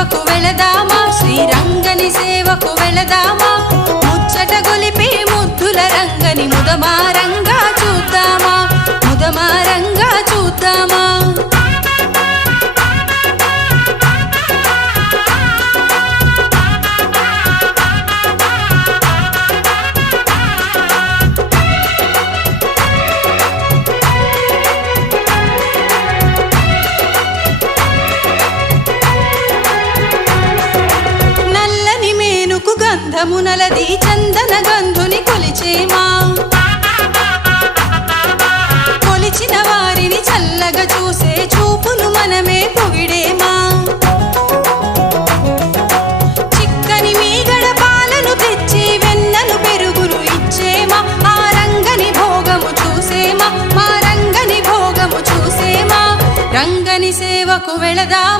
సేవకు వెళదామా శ్రీరంగని సేవకు వెళదామా ముచ్చట గొలిపే ముద్దుల రంగని ముదమారంగా చూద్దామా ముదమారంగా చూద్దామా గంధమునలది చందన గంధుని కొలిచేమా కొలిచిన వారిని చల్లగా చూసే చూపులు మనమే పొగిడే